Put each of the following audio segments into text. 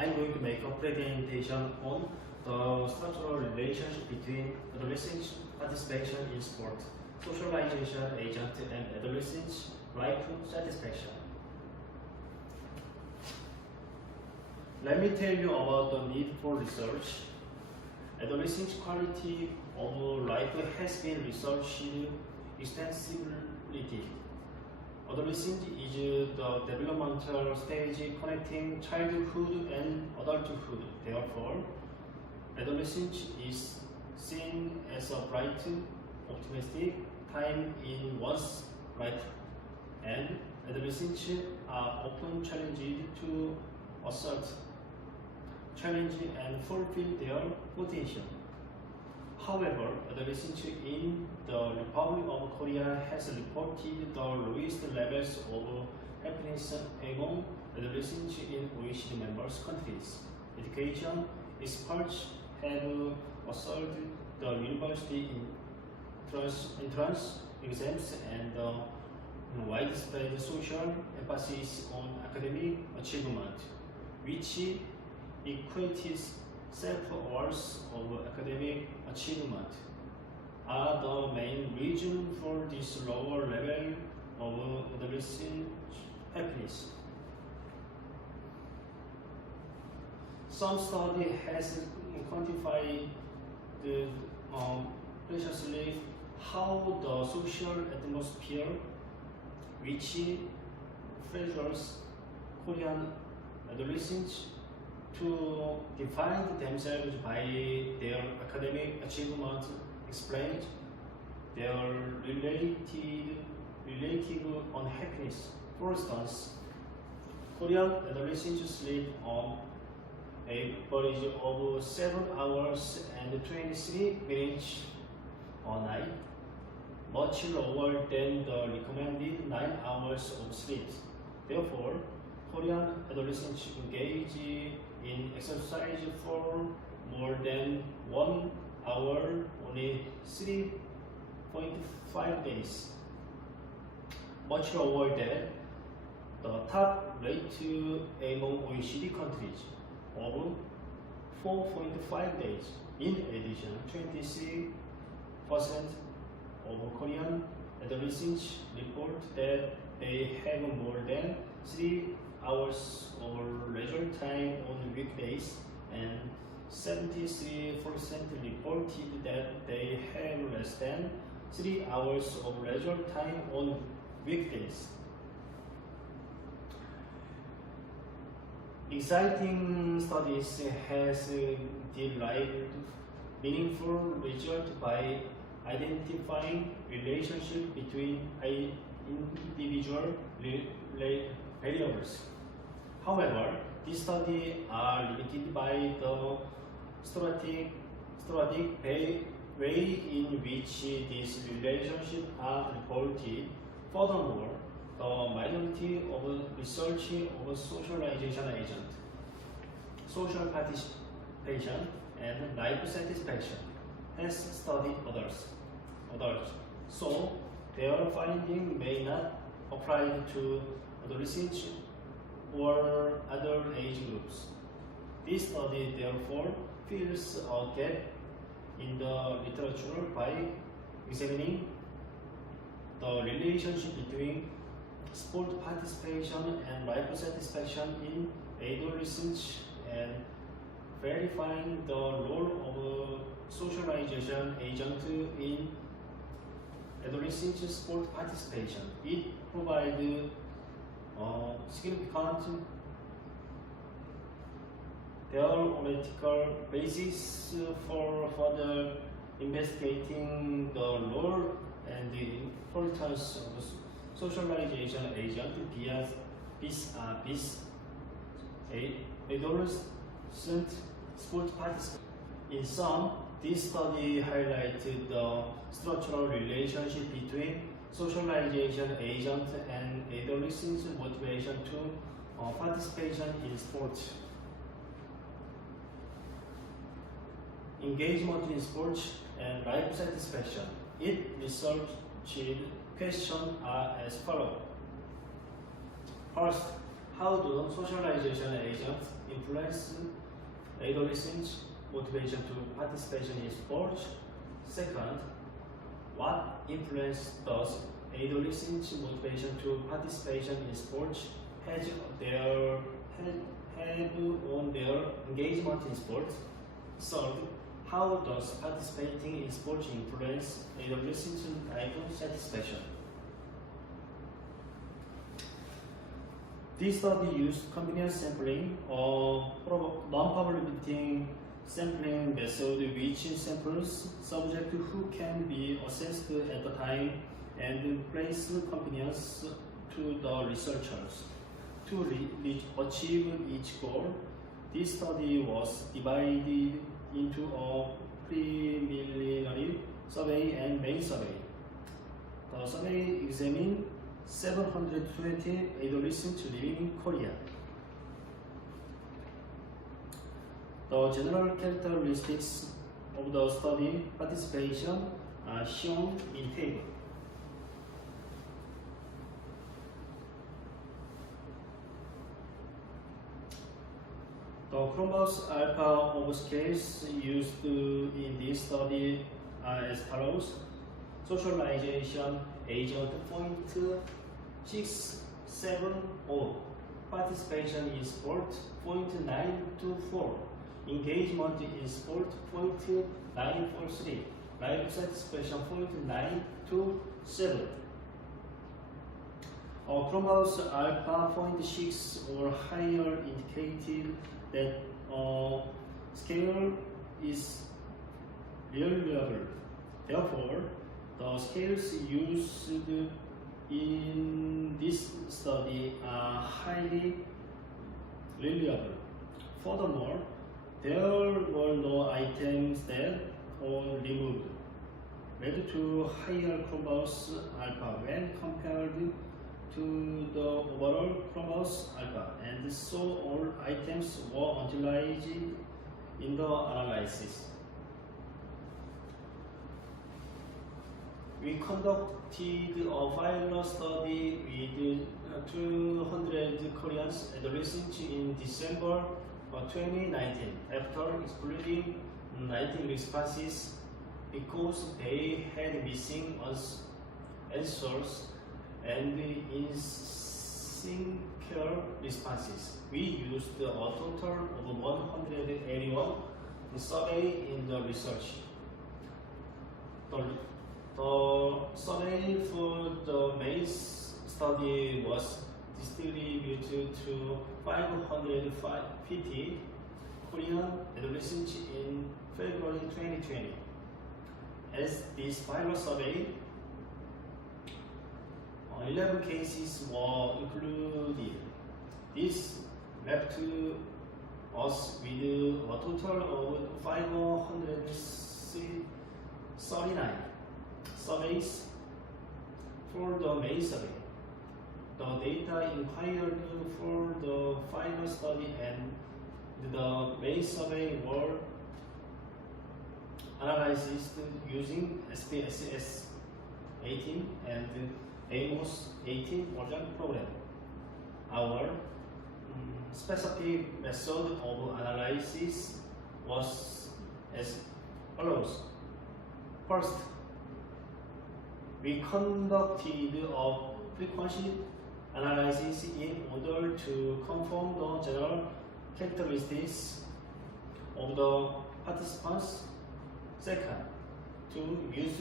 I'm going to make a presentation on the structural relationship between adolescents' participation in sport, socialization agent, and adolescents' life satisfaction. Let me tell you about the need for research. Adolescents' quality of life has been researched extensively. Adolescence is the developmental stage connecting childhood and adulthood. Therefore, adolescence is seen as a bright, optimistic time in one's life, and adolescents are often challenged to assert, challenge, and fulfill their potential. However, adolescents in the Republic of Korea has reported the lowest levels of happiness among adolescents in OECD members countries. Education experts have asserted the university entrance exams and widespread social emphasis on academic achievement, which equates self-awareness of academic achievement, are the main reason for this lower level of adolescent happiness. Some study has quantified precisely how the social atmosphere which pressures Korean adolescents to define themselves by their academic achievement explained their relative unhappiness. For instance, Korean adolescents sleep on an average of 7 hours and 23 minutes a night, much lower than the recommended 9 hours of sleep. Therefore, Korean adolescents engage in exercise for more than 1 hour only 3.5 days, much lower than the top rate among OECD countries of 4.5 days. In addition, 23% of Korean adolescents report that they have more than 3 hours of leisure time on weekdays, and 73% reported that they have less than 3 hours of leisure time on weekdays. Exciting studies has derived meaningful results by identifying relationship between individual variables. However, these studies are limited by the strategic way in which these relationships are reported. Furthermore, the minority of research of socialization agent, social participation, and life satisfaction has studied adults. So their finding may not apply to adolescents or other age groups. This study therefore fills a gap in the literature by examining the relationship between sport participation and life satisfaction in adolescents and verifying the role of socialization agent in adolescent sport participation. It provides significant theoretical basis for further investigating the role and the importance of socialization agent via adolescent sport participation. In sum, this study highlighted the structural relationship between socialization agent and adolescents' motivation to participation in sports. Engagement in sports and life satisfaction. Its research questions are as follows. First, how do socialization agents influence adolescents' motivation to participation in sports? Second, what influence does adolescents' motivation to participation in sports have on their engagement in sports? Third, how does participating in sports influence adolescents' life satisfaction? This study used continuous sampling or non-probability sampling method, which samples subjects who can be assessed at the time and place companions to the researchers. To achieve each goal, this study was divided into a preliminary survey and main survey. The survey examined 720 adolescents living in Korea. The general characteristics of the study participation are shown in table. The Cronbach's alpha of scales used in this study are as follows. Socialization agent 0.670, participation in sport 0.924, engagement in sport 0.943, life satisfaction 0.927. Cronbach's alpha 0.6 or higher indicated that scale is reliable. Therefore, the scales used in this study are highly reliable. Furthermore, there were no items that were removed, led to higher Cronbach's alpha when compared to the overall Cronbach's alpha, and so all items were utilized in the analysis. We conducted a final study with 200 Korean adolescents in December 2019. After excluding 19 responses because they had missing answers and insecure responses, we used a total of 181 survey in the research. The survey for the main study was distributed to 550 Korean adolescents in February 2020. As this final survey, 11 cases were included. This left us with a total of 539 surveys for the main survey. The data inquired for the final study and the main survey were analyzed using SPSS 18 and AMOS 18 version program. Our specific method of analysis was as follows. First, we conducted a frequency analysis in order to confirm the general characteristics of the participants. Second, to use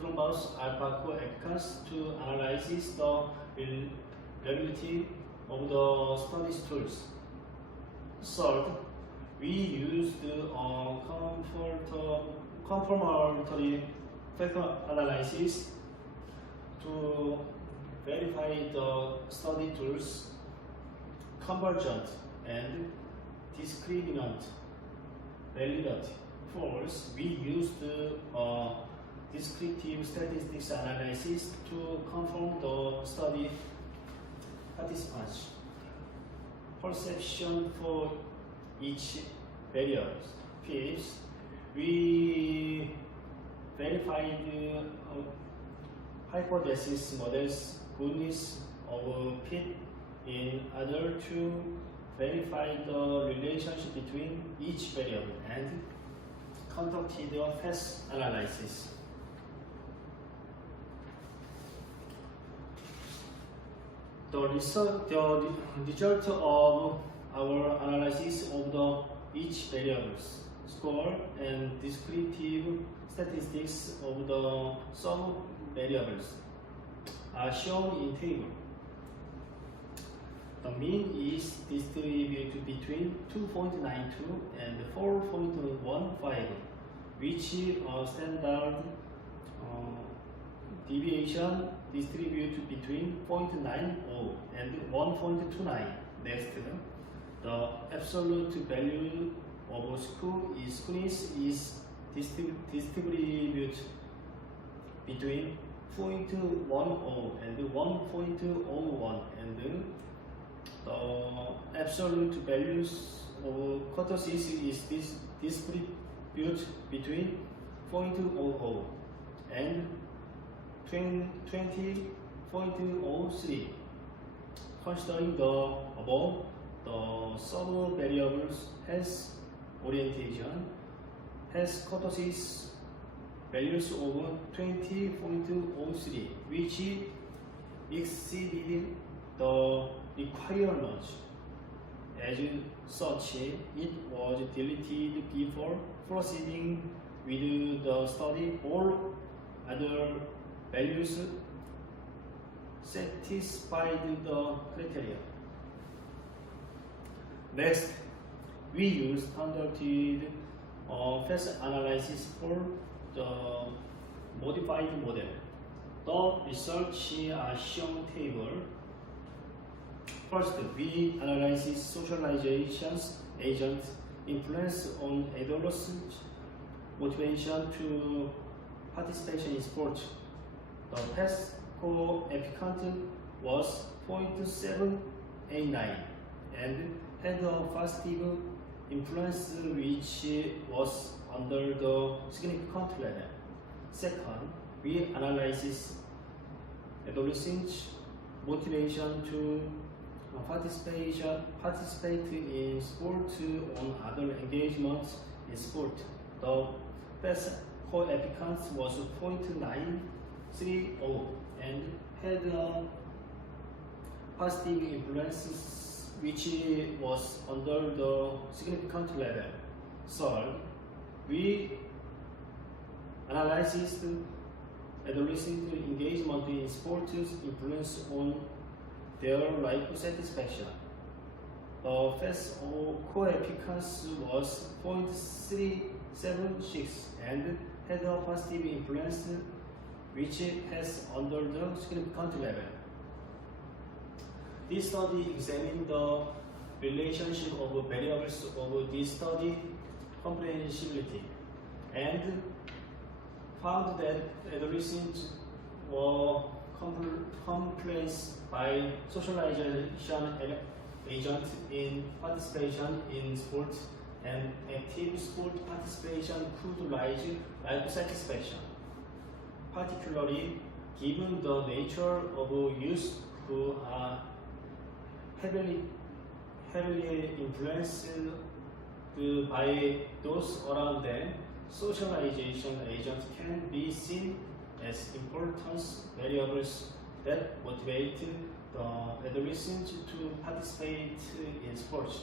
Cronbach's alpha coefficients to analyze the reliability of the study tools. Third, we used a confirmatory factor analysis to verify the study tools convergent and discriminant validity. Fourth, we used descriptive statistics analysis to confirm the study participants' perception for each variable. Fifth, we verified hypothesis models goodness of fit in order to verify the relationship between each variable and conducted a fast analysis. The result of our analysis of each variable's score and descriptive statistics of the sub-variables are shown in table. The mean is distributed between 2.92 and 4.15, which standard deviation distributed between 0.90 and 1.29. Next, the absolute value of squeeze is distributed between 0.10 and 1.01, and the absolute values of kurtosis is distributed between 0.00 and 20.03. Considering the above, the sub-variables has orientation, has kurtosis values of 20.03, which exceeded the requirements. As such, it was deleted before proceeding with the study. All other values satisfied the criteria. Next, we conducted fast analysis for the modified model. The results are shown table. First, we analyze socialization agent influence on adolescent motivation to participation in sport. The test coefficient was 0.789 and had a positive influence which was under the significant level. Second, we analyze adolescent motivation to participate in sport on other engagements in sport. The best coefficient was 0.930 and had a positive influence which was under the significant level. Third, we analyzed adolescent engagement in sports influence on their life satisfaction. The first coefficient was 0.376 and had a positive influence which has under the significant level. This study examined the relationship of variables of this study comprehensibility and found that adolescents were influenced by socialization agents in participation in sports, and active sport participation could raise life satisfaction, particularly given the nature of youth who are heavily influenced by those around them. Socialization agents can be seen as important variables that motivate the adolescents to participate in sports.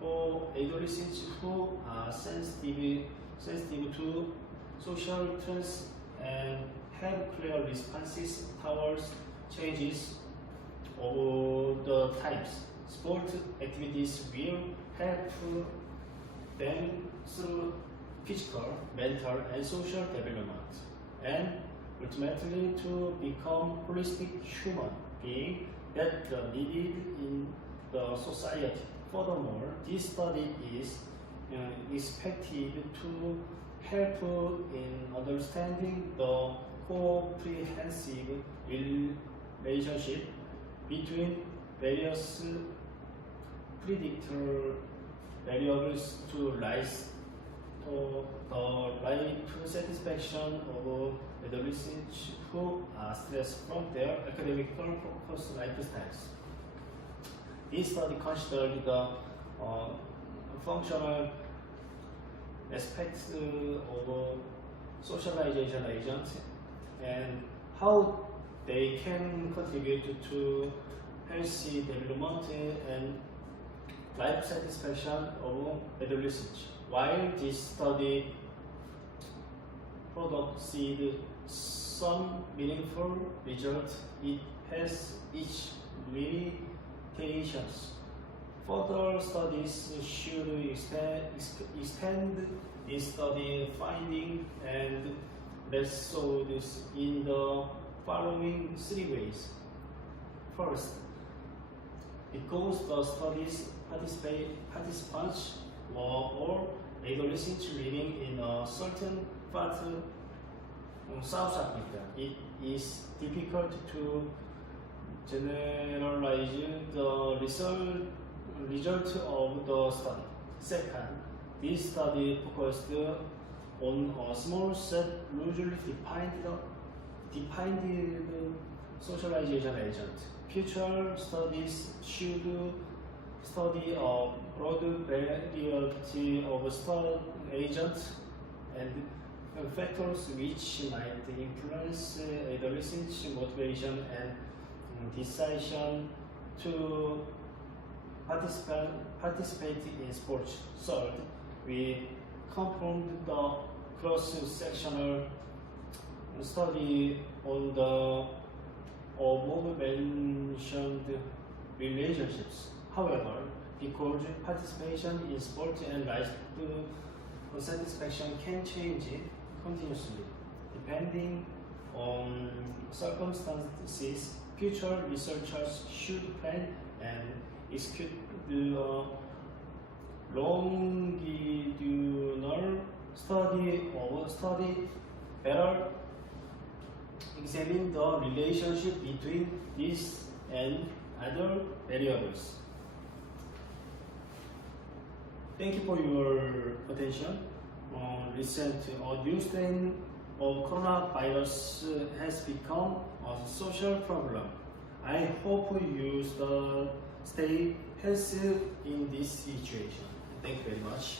For adolescents who are sensitive to social trends and have clear responses towards changes over the times, sport activities will help them through physical, mental, and social development, and ultimately to become holistic human beings that are needed in the society. Furthermore, this study is expected to help in understanding the comprehensive relationship between various predictor variables to rise to the life satisfaction of adolescents who are stressed from their academic focused lifestyles. This study considered the functional aspects of socialization agents and how they can contribute to healthy development and life satisfaction of adolescents. While this study produced some meaningful results, it has its limitations. Further studies should extend this study finding and resolve this in the following 3 ways. First, because the study's participants were all adolescents living in a certain part of South Africa, it is difficult to generalize the result of the study. Second, this study focused on a small set loosely defined socialization agent. Future studies should study a broad variety of agents and factors which might influence adolescents' motivation and decision to participate in sports. Third, we confirmed the cross-sectional study on the above-mentioned relationships. However, because participation in sports and life satisfaction can change continuously depending on circumstances, future researchers should plan and execute the longitudinal study better examine the relationship between these and other variables. Thank you for your attention. Recent new strain of coronavirus has become a social problem. I hope you stay healthy in this situation. Thank you very much.